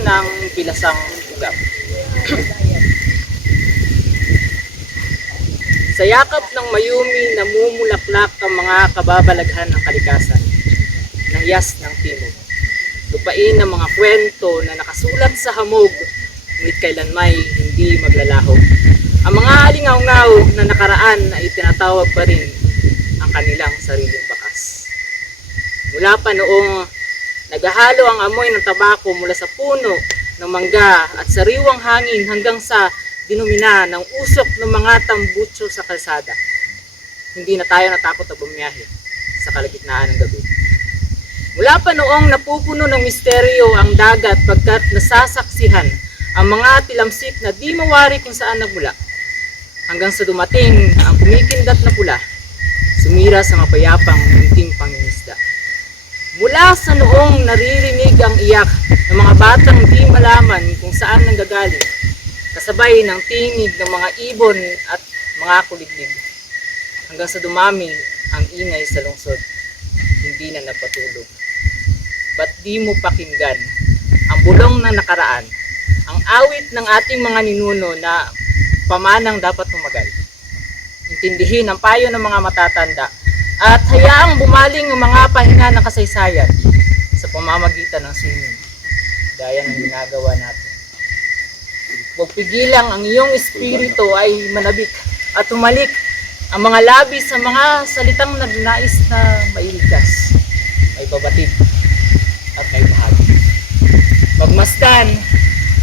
ng Pilasang Ugap. Sa yakap ng mayumi, namumulaklak ang mga kababalaghan ng kalikasan, na hiyas ng timog. Lupain ng mga kwento na nakasulat sa hamog, ngunit kailanmay hindi maglalaho. Ang mga alingaw-ngaw na nakaraan ay tinatawag pa rin ang kanilang sariling bakas. Mula pa noong naghahalo ang amoy ng tabako mula sa puno ng mangga at sariwang hangin hanggang sa dinumina ng usok ng mga tambutso sa kalsada. Hindi na tayo natakot na bumiyahe sa kalagitnaan ng gabi. Mula pa noong napupuno ng misteryo ang dagat pagkat nasasaksihan ang mga tilamsik na di mawari kung saan nagmula. Hanggang sa dumating ang kumikindat na pula, sumira sa mapayapang munting pangingisda. Mula sa noong naririnig ang iyak ng mga batang di malaman kung saan nanggagaling, kasabay ng tinig ng mga ibon at mga kuliglig. Hanggang sa dumami ang ingay sa lungsod, hindi na napatulog. Ba't di mo pakinggan ang bulong ng nakaraan, ang awit ng ating mga ninuno na pamanang dapat tumagal? Intindihin ang payo ng mga matatanda at hayaang bumaling ang mga pahinga ng kasaysayan sa pamamagitan ng singing, gaya ng ginagawa natin. Huwag pigilang ang iyong espiritu ay manabik at tumalik ang mga labi sa mga salitang nagnais na mailigtas, may babatid at may bahagi. Pagmasdan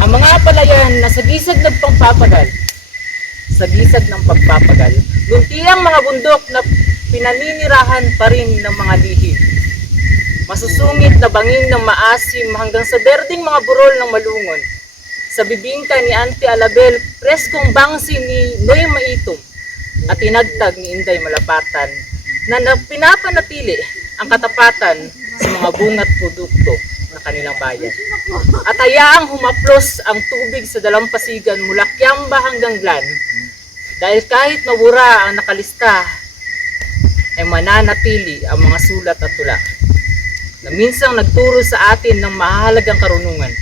ang mga palayan na sa gisag ng pagpapagal, luntiang mga bundok na pinaninirahan pa rin ng mga lihim. Masusungit na bangin ng maasim hanggang sa berdeng mga burol ng malungon. Sa bibingka ni Auntie Alabel, preskong bangsi ni Noy Maitom at tinagtag ni Inday Malapatan na pinapanatili ang katapatan sa mga bunga't produkto ng kanilang bayan. At hayaang humaplos ang tubig sa dalampasigan mula Kiamba hanggang Glan, dahil kahit mabura ang nakalista, ay mananatili ang mga sulat at tula na minsang nagturo sa atin ng mahalagang karunungan.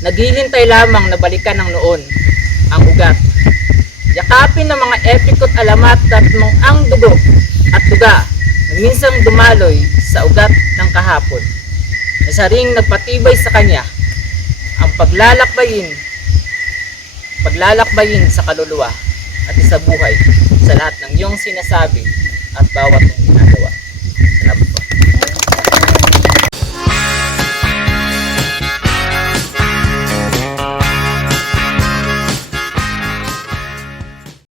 Naghihintay lamang na balikan ng noon ang ugat. Yakapin ng mga epikot alamat at ang dugo at tuga na minsang dumaloy sa ugat ng kahapon, na siya ring nagpatibay sa kanya ang paglalakbayin sa kaluluwa at isabuhay sa lahat ng iyong sinasabi at bawat mong ginagawa.